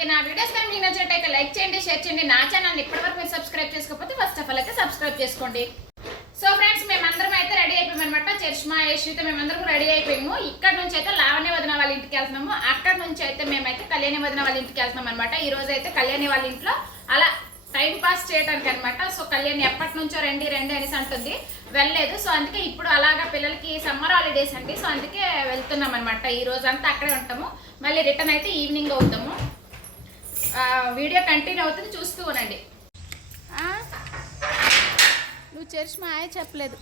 అంతే. నా వీడియోస్ కానీ మీకు నచ్చినట్టయితే లైక్ చేయండి, షేర్ చేయండి. నా ఛానల్ని ఇప్పటివరకు మీరు సబ్స్క్రైబ్ చేసుకోకపోతే ఫస్ట్ ఆఫ్ ఆల్ అయితే సబ్స్క్రైబ్ చేసుకోండి. సో ఫ్రెండ్స్, మేమందరం అయితే రెడీ అయిపోయామన్నమాట. చరిష్మా యశ్విత మేమందరం రెడీ అయిపోయాము. ఇక్కడ నుంచి అయితే లావణ్య వదిన వాళ్ళ ఇంటికి వెళ్తున్నాము. అక్కడ నుంచి అయితే మేమైతే కళ్యాణి వదిన వాళ్ళ ఇంటికి వెళ్తున్నాం అనమాట. ఈ రోజు అయితే కళ్యాణి వాళ్ళ ఇంట్లో అలా టైం పాస్ చేయడానికి అనమాట. సో కళ్యాణి ఎప్పటి నుంచో రండి రండి అనేసి అంటుంది, వెళ్ళలేదు. సో అందుకే ఇప్పుడు అలాగా పిల్లలకి సమ్మర్ హాలిడేస్ అండి. సో అందుకే వెళ్తున్నాం అనమాట. ఈ రోజు అంతా అక్కడే ఉంటాము, మళ్ళీ రిటర్న్ అయితే ఈవినింగ్ అవుతాము. వీడియో కంటిన్యూ అవుతుంది, చూస్తూ ఉండండి. నువ్వు చరిష్మా హాయ్ చెప్పలేదు.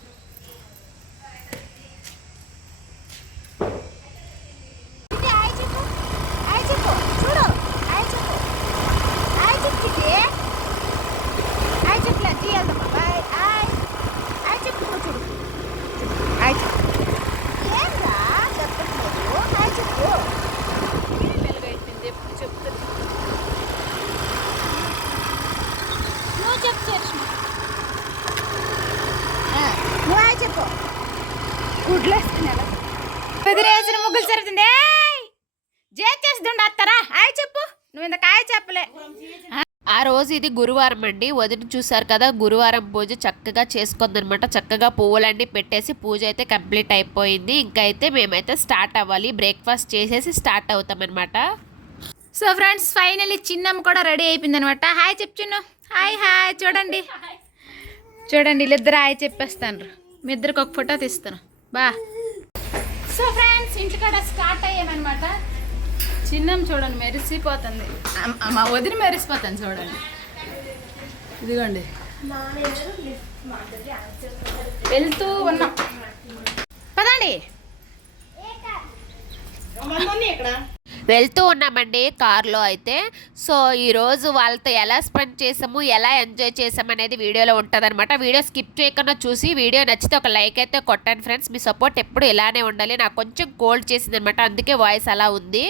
కుదిరేసిన ముగ్గులు జరుగుతుంది. చేస్తుండేస్తారా హాయ్ చెప్పు. నువ్వు ఇంత కాయ చెప్పలే. ఆ రోజు ఇది గురువారం అండి. వదిన చూసారు కదా, గురువారం పూజ చక్కగా చేసుకుందనమాట. చక్కగా పువ్వులన్నీ పెట్టేసి పూజ అయితే కంప్లీట్ అయిపోయింది. ఇంకా అయితే మేమైతే స్టార్ట్ అవ్వాలి. బ్రేక్ఫాస్ట్ చేసేసి స్టార్ట్ అవుతాం అనమాట. సో ఫ్రెండ్స్, ఫైనల్లీ చిన్నమ్మ కూడా రెడీ అయిపోయింది అనమాట. హాయ్ చెప్తున్నా. Hi hi. చూడండి చూడండి, వీళ్ళిద్దరు హాయ్ చెప్పేస్తాను. మీ ఇద్దరికి ఒక ఫోటో తీస్తాను బా. సో ఫ్రెండ్స్, ఇంటికాడ స్టార్ట్ అయ్యామన్నమాట. చిన్నం చూడండి మెరిసిపోతుంది, మా వదిన మెరిసిపోతుంది చూడండి. ఇదిగోండి వెళ్తూ ఉన్నాం, పదండి. వెళ్తూ ఉన్నామండి కార్లో అయితే. సో ఈరోజు వాళ్ళతో ఎలా స్పెండ్ చేసాము, ఎలా ఎంజాయ్ చేసాము అనేది వీడియోలో ఉంటుంది అనమాట. వీడియో స్కిప్ చేయకుండా చూసి వీడియో నచ్చితే ఒక లైక్ అయితే కొట్టండి ఫ్రెండ్స్. మీ సపోర్ట్ ఎప్పుడు ఇలానే ఉండాలి. నాకు కొంచెం కోల్డ్ చేసింది అనమాట, అందుకే వాయిస్ అలా ఉంది.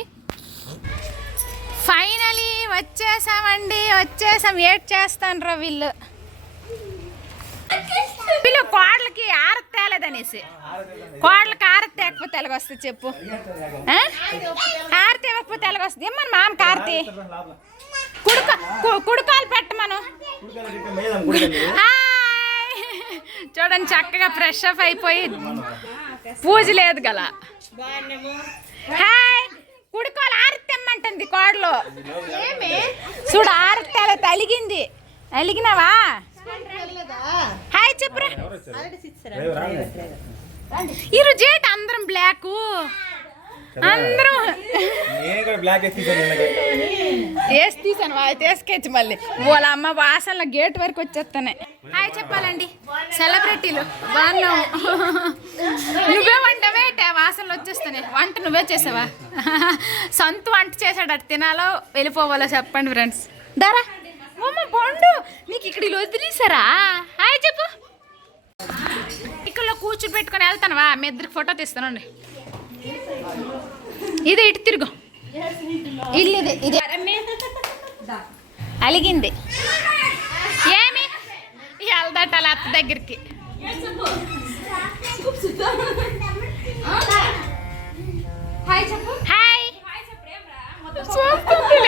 ఫైనలీ వచ్చేసామండి, వచ్చేసాం. ఏడ్ చేస్తాను రా వీళ్ళు కోడలకి ఆరతి తేలేదనేసి. కోడలకి ఆరతి తేకపోతే ఎలాగొస్తుంది చెప్పు? ఆరతి ఇవ్వకపోతే ఎలాగొస్తుంది? ఏమన్నా మామకి ఆరతి కుడుకాలు పెట్టమను. చూడండి చక్కగా ఫ్రెష్ అప్ అయిపోయి పూజ లేదు గల. హాయ్, కుడుకోలు ఆరతి తెమ్మంటుంది కోడలు. చూడు ఆరతి అలిగింది. అలిగినావా? హాయ్ చెప్పురా. ఈరోజు ఏంటి అందరం బ్లాక్? అందరం వేసి తీసాను, తీసుకెచ్చి మళ్ళీ వాళ్ళ అమ్మ వాసనలో గేట్ వరకు వచ్చేస్తానే. హాయ్ చెప్పాలండి సెలబ్రిటీలు. బాగున్నావు. నువ్వే వంటవే వాసనలు వచ్చేస్తానే. వంట నువ్వే చేసావా? సొంత వంట చేసాడు, అటు తినాలో వెళ్ళిపోవాలో చెప్పండి ఫ్రెండ్స్. దారా అమ్మ బాండు, నీకు ఇక్కడ వదిలేసారా? హాయ్ చెప్పు. ఇక్కడ కూర్చుని పెట్టుకొని వెళ్తానవా? మీ ఇద్దరికి ఫోటో తీస్తానండి. ఇది ఇటు తిరుగు. ఇల్లు ఇది ఇది అలిగింది. ఏమి వెళ్దాట అలా అత్త దగ్గరికి. హాయ్ చెప్పు. హాయ్.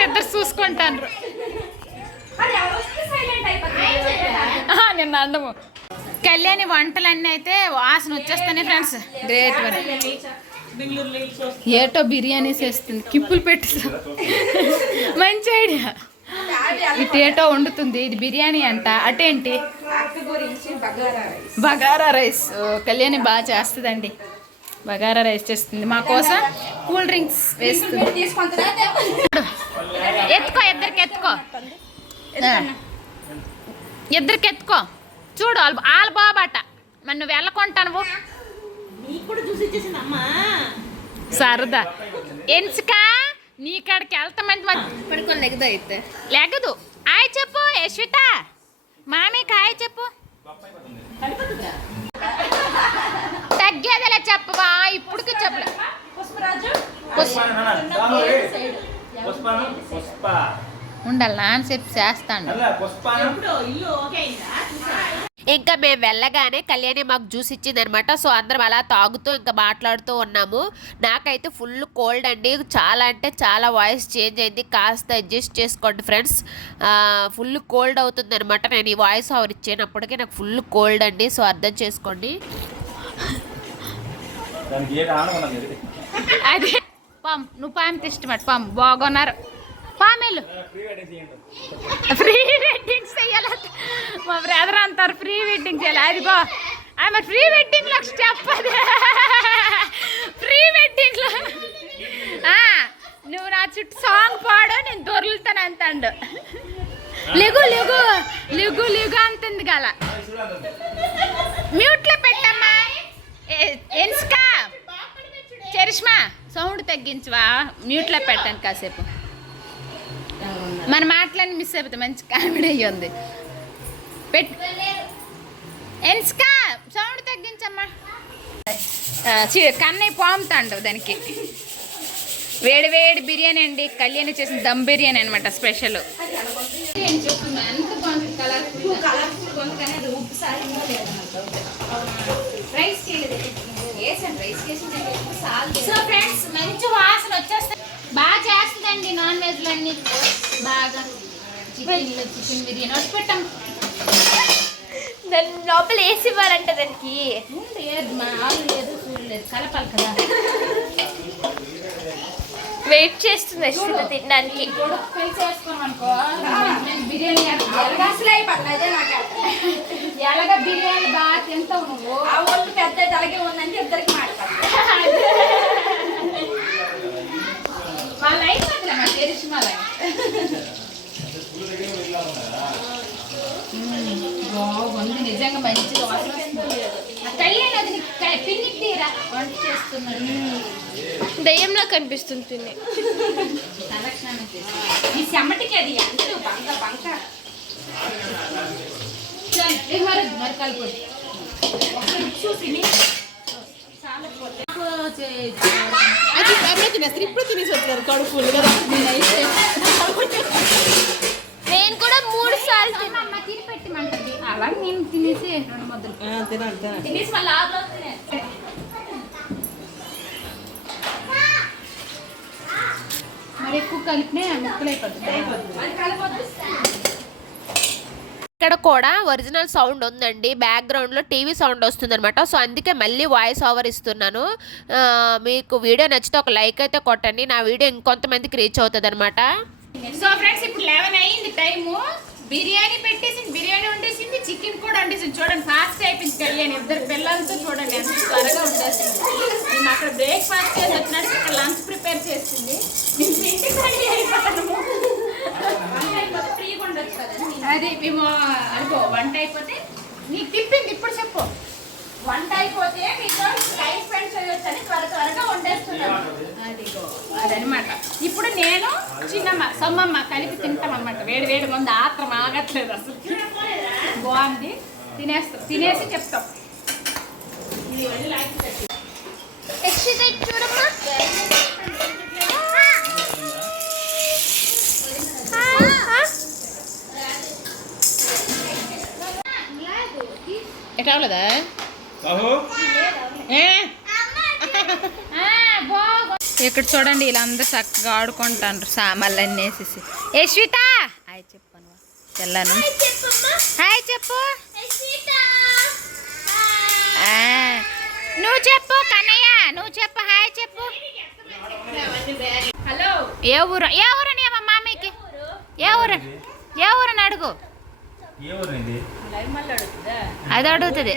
ఇద్దరు చూసుకుంటాను. నిన్న అండము కళ్యాణి వంటలన్నీ అయితే వాసన వచ్చేస్తాయి ఫ్రెండ్స్. గ్రేట్ వరకు ఏటో బిర్యానీ చేస్తుంది, కిప్పులు పెట్టి. మంచి ఐడియా. ఇటు ఏటో వండుతుంది, ఇది బిర్యానీ అంట. అటేంటి బగారా రైస్. కళ్యాణి బాగా చేస్తుందండి, బగారా రైస్ చేస్తుంది. మా కోసం కూల్ డ్రింక్స్ వేస్తుంది. ఎత్తుకో, ఇద్దరికి ఎత్తుకో, ఇద్దరికి ఎత్తుకో. చూడు వాళ్ళ బాబాట. మరి నువ్వు వెళ్ళకుంటాను సరదా ఎంచుక. నీ కాడికి వెళ్తామంటే పడుకో లెగదు. అయితే లెగదు. హాయ్ చెప్పు యశ్విత. మామీకి హాయ్ చెప్పు. తగ్గేదలే చెప్పవా? ఇప్పుడుకి చెప్పలే. ఉండాలి నాన్న చెప్పి చేస్తాను. ఇంకా మేము వెళ్ళగానే కళ్యాణి మాకు జ్యూస్ ఇచ్చిందనమాట. సో అందరం అలా తాగుతూ ఇంకా మాట్లాడుతూ ఉన్నాము. నాకైతే ఫుల్ కోల్డ్ అండి, చాలా అంటే చాలా వాయిస్ చేంజ్ అయింది, కాస్త అడ్జస్ట్ చేసుకోండి ఫ్రెండ్స్. ఫుల్ కోల్డ్ అవుతుంది అనమాట. నేను ఈ వాయిస్ ఓవర్ ఇచ్చేటప్పటికీ నాకు ఫుల్ కోల్డ్ అండి, సో అర్థం చేసుకోండి. అదే పామ్, నువ్వు పామ్ ఇష్టమాట పామ్ బాగున్నారు. పామేలు ఫ్రీ వెడ్డింగ్స్ చెయ్యాలి, మా బ్రదర్ అంటారు ఫ్రీ వెడ్డింగ్ చేయాలి. అదిగో ఆమె ఫ్రీ వెడ్డింగ్లో స్టెప్, అది ఫ్రీ వెడ్డింగ్లో నువ్వు నా చుట్టూ సాంగ్ పాడు, నేను దొరుకుతాను అంటాడు. లిగు లిగు లిగు లిగు అంటుంది గల. మ్యూట్లో పెట్టమ్మా. ఎన్స్కా చరిష్మా సౌండ్ తగ్గించవా, మ్యూట్లో పెట్టండి కాసేపు. మన మాటలన్నీ మిస్ అయిపోతే మంచి కామెడీ అయ్యింది. ఎన్స్కా సౌండ్ తగ్గించమ్మా. కన్నయ్య పాముతాండు దానికి. వేడి వేడి బిర్యానీ అండి, కళ్యాణి చేసిన దమ్ బిర్యానీ అనమాట స్పెషల్. సో ఫ్రెండ్స్ మంచి వాసన వచ్చేస్తాయి, బాగా చేస్తుందండి నాన్ వెజ్లు అన్ని బాగా. చికెన్ బిర్యానీ వచ్చి పెట్టాం. దాని లోపల వేసి ఇవ్వాలంట దానికి. లేదు మా ఆలు లేదు చూడలేదు, కలపాలి కదా. వెయిట్ చేస్తుంది తినడానికి. పెళ్లి చేసుకున్నాం అనుకో బిర్యానీ ఎలాగ బిర్యానీ బాగా తింటావు నువ్వు. ఆ ఒళ్ళు పెద్ద అలాగే ఉందని ఇద్దరికి మాట్లాడు. వాళ్ళ అయిపోతుందిలే మా తెలిసి మళ్ళీ. బాగుంది నిజంగా, మంచిగా వాసన వస్తుంది. కళ్యాణ్ అది పిన్ని తీరా వంట చేస్తున్నాడు. దయ్యంలో కనిపిస్తుంది పిన్ని. ఈ చెమ్మటికి అది ఎంత బంక బంక. మరి మరి కలిపోదు చూసి ఇప్పుడు తినేసి వచ్చారు కడుపులు కదా. నేను కూడా 3 సార్లు తిని పెట్టమంటది, అలా నేను తినేసి 2 ముద్దలు తినేసి మళ్ళీ ఆకులో మరి ఎక్కువ కలిపినే ముక్కలు అయిపోతుంది. ఇక్కడ కూడా ఒరిజినల్ సౌండ్ ఉందండి, బ్యాక్గ్రౌండ్లో టీవీ సౌండ్ వస్తుంది అనమాట. సో అందుకే మళ్ళీ వాయిస్ ఓవర్ ఇస్తున్నాను. మీకు వీడియో నచ్చితే ఒక లైక్ అయితే కొట్టండి, నా వీడియో ఇంకొంతమందికి రీచ్ అవుతుంది అనమాట. సో ఫ్రెండ్స్ ఇప్పుడు 11 అయింది టైము. బిర్యానీ పెట్టేసింది, బిర్యానీ వండేసింది, చికెన్ కూడా వండేసింది. చూడండి ఫాస్ట్ అయిపోయింది కళ్యాణ్. 2 పిల్లలతో చూడండి ఎంత త్వరగా వండేసింది. మేము అక్కడ బ్రేక్ఫాస్ట్ చేసి వచ్చినట్టు ఇక్కడ లంచ్ ప్రిపేర్ చేసింది. ఫ్రీగా ఉండొచ్చు కదా అది. మేము అనుకో వంట అయిపోతే నీకు తిప్పింది. ఇప్పుడు చెప్పు, వంట అయిపోతే మీతో టైం స్పెండ్ చేయొచ్చు అని త్వరగా వండేస్తున్నాను. అదిగో అదనమాట. ఇప్పుడు నేను చిన్నమ్మ సమ్మమ్మ కలిపి తింటాం అనమాట. వేడి వేడి ముందు ఆత్రం ఆగట్లేదు అసలు. బాగుంది, తినేస్తాం. తినేసి చెప్తాం. చూడమ్మా. ఎట్లా అవ్వలేదా? ఇక్కడ చూడండి ఇలా అందరూ చక్కగా ఆడుకుంటారు సామాన్లు అన్నీ వేసేసి. శ్వేత హాయ్ చెప్పాను, తెల్లాను హాయ్ చెప్పు. నువ్వు చెప్పు కన్నయ్య, నువ్వు చెప్పు హాయ్ చెప్పు. హలో, ఏ ఊరు నీ మామీకి? ఏ ఊరని అడుగు. అది అడుగుతుంది.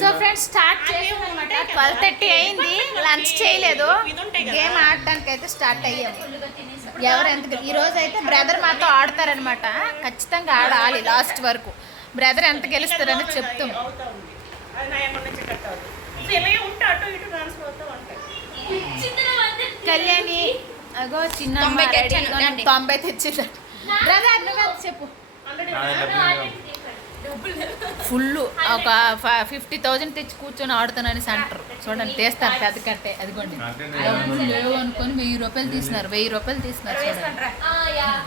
సో ఫ్రెండ్స్ స్టార్ట్ చేసాం అనమాట. 12:30 అయింది, లంచ్ చేయలేదు. గేమ్ ఆడడానికి అయితే స్టార్ట్ అయ్యాము. ఎవరు ఎంత ఈరోజు అయితే బ్రదర్ మాతో ఆడతారనమాట. ఖచ్చితంగా ఆడాలి లాస్ట్ వరకు. బ్రదర్ ఎంత గెలుస్తారని చెప్తాం. కళ్యాణి అగో చిన్న 90 తెచ్చిందట. బ్రదర్ నువ్వు చెప్పు. ఫుల్ ఒక 50,000 తెచ్చి కూర్చొని ఆడుతానని అంటారు. చూడండి తీస్తాను పెద్ద కట్టే, అదిగోండి. డబ్బులు లేవు అనుకొని 1,000 రూపాయలు తీసినారు, 1,000 రూపాయలు తీసినారు.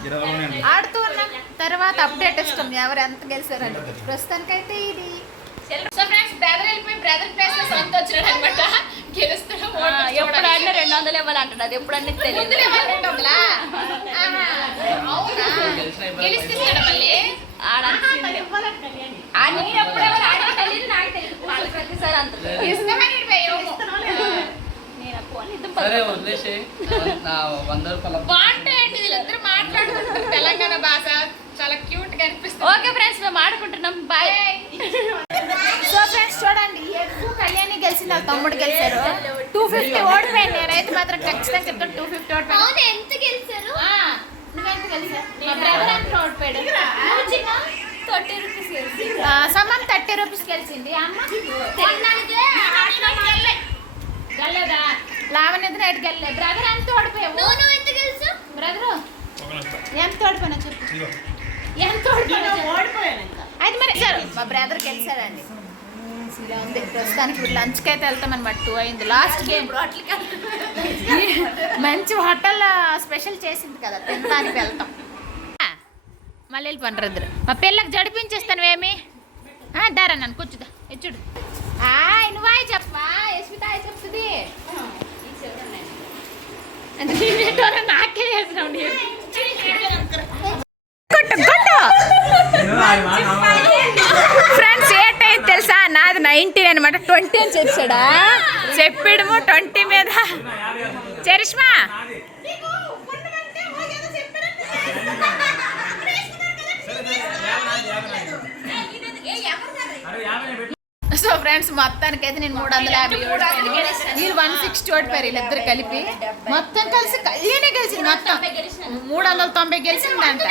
చూడండి ఆడుతూ ఉన్నాం. తర్వాత అప్డేట్ ఇస్తాం ఎవరు ఎంత గెలిచారని. ప్రస్తుతానికైతే ఇది సో ఫ్రెండ్స్ బ్రదర్ వెళ్ళిపోయి బ్రదర్ ప్లేస్ లో సంత వచ్చాడు అనమాట. గెలుస్తాడు ఎప్పుడు ఆడినా 200 ఇవ్వాలి అంటాడు. అది ఎప్పుడు అన్నీ తెలియదు. 200 అవునా గెలిస్తున్నాడు మళ్ళీ ప్రతిసారి అంత బాగుంటాయండి వీళ్ళందరూ మాట్లాడుకుంటారు తెలంగాణ భాష. చాలా క్యూట్ గా అనిపిస్తుంది. ఓకే ఫ్రెండ్స్ మేము ఆడుకుంటున్నాం. బాయ్. సో ఫ్రెండ్స్ చూడండి ఎక్కువ కళ్యాణి గెలిచింది, వాళ్ళ తమ్ముడు గెలిచారు. 250 ఓడిపోయాను. నేనైతే మాత్రం ఖచ్చితంగా చెప్తాను 250 ఓడిపోయాను. ఎంత గెలిచారు? నువ్వెంత గెలిచా? మా బ్రదర్ ఎంత ఓడిపోయాడు? 30 రూపీస్ గెలిచింది. సమ్మన్ 30 రూపీస్ గెలిచింది. అమ్మ గెలలేదా? లావణ్యత ఎటు గెలలే. బ్రదర్ ఎంత ఓడిపోయావు? నువ్వు ఎంత గెలిచావు? బ్రదరు ఎంత ఓడిపోయినా చెప్పు. ఎంత ఓడిపోయాను అయితే మరి మా బ్రదర్ గెలిచాడండి. ఇలా ఉంది ప్రస్తుతానికి. ఇప్పుడు లంచ్కి అయితే వెళ్తాం అనమాట. 2 అయింది. లాస్ట్ గేమ్ మంచి హోటల్ స్పెషల్ చేసింది కదా, తినడానికి వెళ్తాం. మళ్ళీ వెళ్ళిపోండి ఇద్దరు. మా పిల్లకి జడిపించేస్తాను ఏమి దారా నన్ను కూర్చుదా ఇచ్చుడు. నువ్వు చెప్పా యశ్విత చెప్తుంది. నాకే చేసినావు ఫ్రెండ్స్. ఏటైతే తెలుసా నాది 19 అనమాట. 20 అని చెప్పాడా? చెప్పాడము 20 మీద. చరిష్మా సో ఫ్రెండ్స్ మొత్తానికైతే నేను 350 వీళ్ళు 160 ఓడిపోయారు. వీళ్ళిద్దరు కలిపి మొత్తం కలిసి కళ్యాణే గెలిచింది. మొత్తం 390 గెలిచిందంట.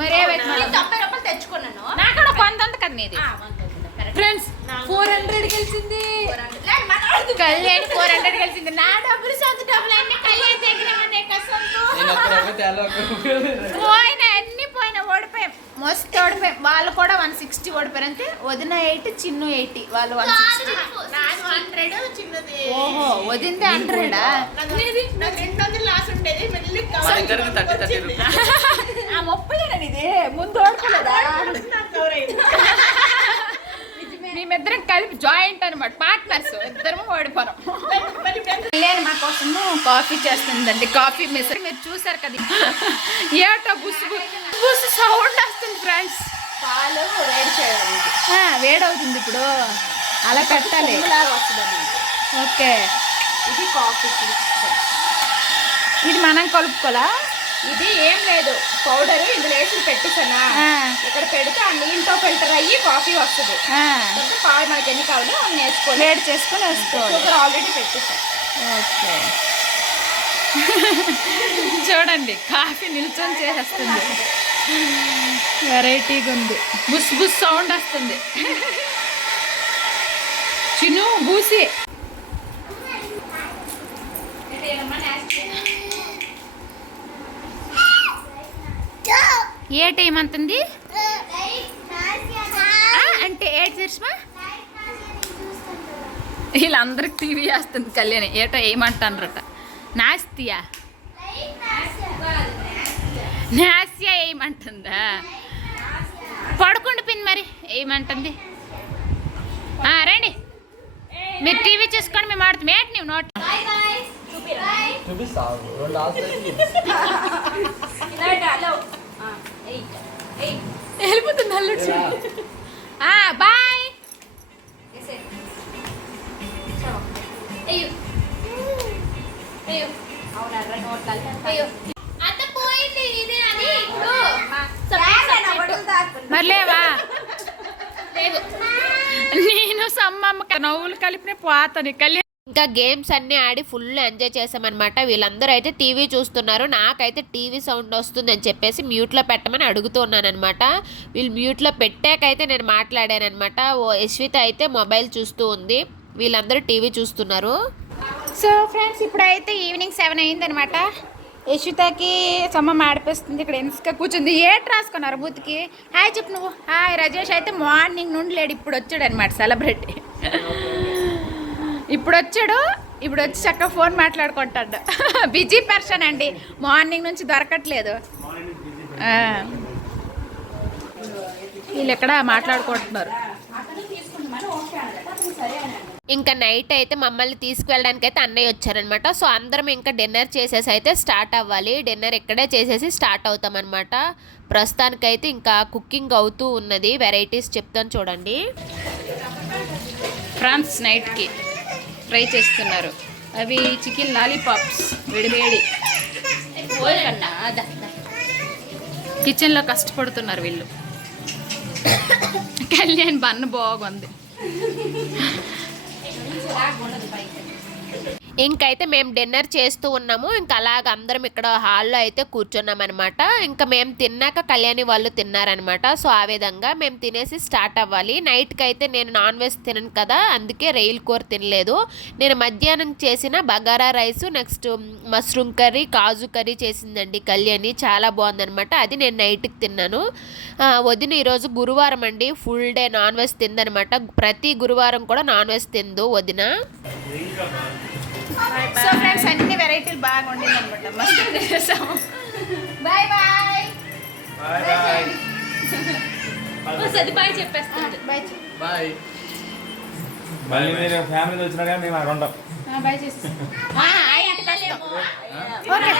మరి 90 రూపాయలు తెచ్చుకున్నాను. నాకు కూడా కొంత కదా నీది. ఫ్రెండ్స్ 400 గెలిచింది కళ్యాణ్. 400 గెలిచింది. నా డబ్బులు సొంత డబ్బులు అన్ని కళ్యాణ్ దగ్గర పోయిన అన్ని పోయిన ఓడిపోయాం. మస్తు ఓడిపోయాం. వాళ్ళు కూడా 160 ఓడిపోయారు అంతే. వదిన 80 చిన్ను 80. వాళ్ళు 160. ఓహో వదిందే 100. ఇది ముందు ఓడిపోలేదా? మేమిద్దరం కలిపి జాయింట్ అనమాట, పార్ట్నర్స్. ఇద్దరము ఓడిపోయాం. లేదు మా కోసము కాఫీ చేస్తుందండి. కాఫీ మిస్ మీరు చూసారు కదా. ఏటో బుస్సు బుస్సు సౌండ్ వస్తుంది ఫ్రెండ్స్. పాలు వేడి చేయాలి. వేడవుతుంది ఇప్పుడు. అలా పెట్టాలి. ఓకే ఇది కాఫీ. ఇది మనం కలుపుకోవాలా? ఇది ఏం లేదు, పౌడర్ ఇందులో వేసి పెట్టేసానా ఇక్కడ పెడితే ఆ నీళ్ళతో ఫిల్టర్ అయ్యి కాఫీ వస్తుంది. పాలు మనకి ఎన్ని కావాలో అన్ని వేసుకోవాలి. వేడి చేసుకొని వేసుకోవాలి. షుగర్ ఆల్రెడీ పెట్టేసాను. ఓకే చూడండి కాఫీ నిల్చొని చేసేస్తుంది. వెరైటీగా ఉంది. బుస్ బుస్ సౌండ్ వస్తుంది. చిన్ను బూసి ఏ టైం అంతుంది అంటే ఏడు తెరుచుమా. వీళ్ళందరికి టీవీ వేస్తుంది కళ్యాణి. ఏటో ఏమంటారట. నాస్తియా నాస్యా ఏమంటుందా? పడుకుండిపోయింది మరి ఏమంటుంది. రండి మీరు టీవీ చూసుకొని మేము ఆడుతాం. ఏంటి నువ్వు నోట్ వెళ్ళిపోతుంది అల్లుడు. బాయ్. మర్లేవా నేను సమ్మమ్మ నవ్వులు కలిపిన పోతాను కళ్యాణ్. ఇంకా గేమ్స్ అన్నీ ఆడి ఫుల్ ఎంజాయ్ చేసామన్నమాట. వీళ్ళందరూ అయితే టీవీ చూస్తున్నారు. నాకైతే టీవీ సౌండ్ వస్తుందని చెప్పేసి మ్యూట్లో పెట్టమని అడుగుతున్నాను అనమాట. వీళ్ళు మ్యూట్లో పెట్టాకైతే నేను మాట్లాడానమాట. యశ్విత అయితే మొబైల్ చూస్తూ ఉంది. వీళ్ళందరూ టీవీ చూస్తున్నారు. సో ఫ్రెండ్స్ ఇప్పుడైతే ఈవినింగ్ 7 అయిందనమాట. యశితకి సొమ్మ మాడిపిస్తుంది. ఇక్కడ ఇసుక కూర్చుంది. ఏట్ రాసుకున్నారు బూత్కి. హాయ్ చెప్పు నువ్వు. హాయ్. రాజేష్ అయితే మార్నింగ్ నుండి లేడు, ఇప్పుడు వచ్చాడు అనమాట సెలబ్రిటీ. ఇప్పుడు వచ్చి చక్కగా ఫోన్ మాట్లాడుకుంటాడు. బిజీ పర్సన్ అండి, మార్నింగ్ నుంచి దొరకట్లేదు. వీళ్ళు ఎక్కడ మాట్లాడుకుంటున్నారు. ఇంకా నైట్ అయితే మమ్మల్ని తీసుకువెళ్ళడానికి అయితే అన్నయ్య వచ్చారనమాట. సో అందరం ఇంకా డిన్నర్ చేసేసి అయితే స్టార్ట్ అవ్వాలి. డిన్నర్ ఇక్కడే చేసేసి స్టార్ట్ అవుతాం అనమాట. ప్రస్తుతానికైతే ఇంకా కుకింగ్ అవుతూ ఉన్నది. వెరైటీస్ చెప్తాను చూడండి. ఫ్రాన్స్ నైట్కి ట్రై చేస్తున్నారు. అవి చికెన్ లాలీపాప్స్ వేడి కిచెన్లో కష్టపడుతున్నారు వీళ్ళు. కళ్యాణ్ బన్ను బాగుంది. ఇంకైతే మేము డిన్నర్ చేస్తూ ఉన్నాము. ఇంకా అలాగ అందరం ఇక్కడ హాల్లో అయితే కూర్చున్నాం అనమాట. ఇంకా మేము తిన్నాక కళ్యాణి వాళ్ళు తిన్నారనమాట. సో ఆ విధంగా మేము తినేసి స్టార్ట్ అవ్వాలి. నైట్కి అయితే నేను నాన్ వెజ్ తినను కదా, అందుకే రొయ్యల కూర తినలేదు. నేను మధ్యాహ్నం చేసిన bagara rice, next mushroom curry, kaju curry చేసిందండి కళ్యాణి. చాలా బాగుందనమాట. అది నేను నైట్కి తిన్నాను. వదిన ఈరోజు గురువారం అండి, ఫుల్ డే నాన్ వెజ్ తిందనమాట. ప్రతి గురువారం కూడా నాన్ వెజ్ తిందు వదిన. సో ఫ్రెండ్స్ అన్ని వెరైటీలు బాగా ఉండింది అనమాట. మస్తు చేసాము. బాయ్ బాయ్ బాయ్ చెప్పేస్తాను. బాయ్. మళ్ళీ మీరు ఫ్యామిలీ వచ్చినా కానీ మేము అక్కడ ఉంటాం. బాయ్ చేసి ఓకే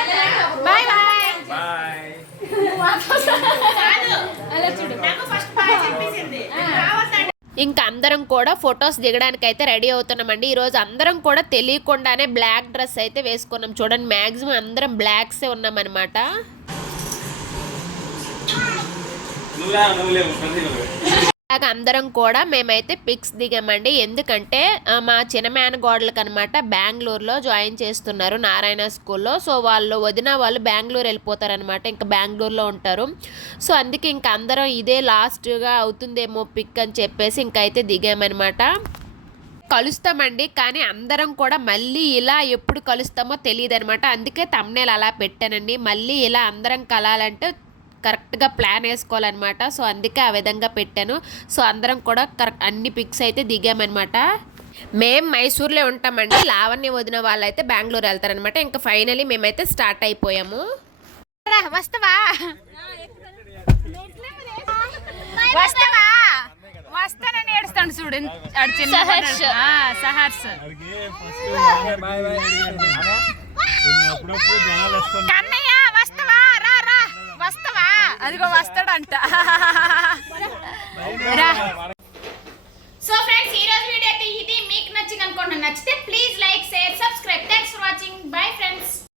బాయ్ బాయ్ బాయ్. అలా చూడు. ఇంకా అందరం కూడా ఫొటోస్ దిగడానికి అయితే రెడీ అవుతున్నామండి. ఈరోజు అందరం కూడా తెలియకుండానే బ్లాక్ డ్రెస్ అయితే వేసుకున్నాం. చూడండి, మ్యాక్సిమం అందరం బ్లాక్సే ఉన్నామన్నమాట. అలాగ అందరం కూడా మేమైతే పిక్స్ దిగామండి. ఎందుకంటే మా చిన్న మేనగోడలకు అనమాట బెంగళూరులో జాయిన్ చేస్తున్నారు నారాయణ స్కూల్లో. సో వదిన వాళ్ళు బెంగళూరు వెళ్ళిపోతారనమాట, ఇంకా బెంగళూరులో ఉంటారు. సో అందుకే ఇంకా అందరం ఇదే లాస్ట్గా అవుతుందేమో పిక్ అని చెప్పేసి ఇంకైతే దిగామన్నమాట. కలుస్తామండి, కానీ అందరం కూడా మళ్ళీ ఇలా ఎప్పుడు కలుస్తామో తెలియదు అనమాట. అందుకే థంబ్నెయిల్ అలా పెట్టానండి. మళ్ళీ ఇలా అందరం కలాలంటే కరెక్ట్గా ప్లాన్ వేసుకోవాలన్నమాట. సో అందుకే ఆ విధంగా పెట్టాను. సో అందరం కూడా కరెక్ట్ అన్ని పిక్స్ అయితే దిగామన్నమాట. మేము మైసూర్లో ఉంటామండి, లావణ్య వదిన వాళ్ళు అయితే బెంగళూరు వెళ్తారనమాట. ఇంకా ఫైనలీ మేమైతే స్టార్ట్ అయిపోయాము. వస్తావా వస్తానని ఏడుస్తాడు చూడు. సహర్ష్ కన్నయ్య వస్తావా రా వస్తావా, అదిగో వస్తాడంట. సో ఫ్రెండ్స్ ఈ రోజు వీడియో అయితే ఇది. మీకు నచ్చింది అనుకోండి. నచ్చితే please like, share, subscribe. Thanks for watching. Bye friends.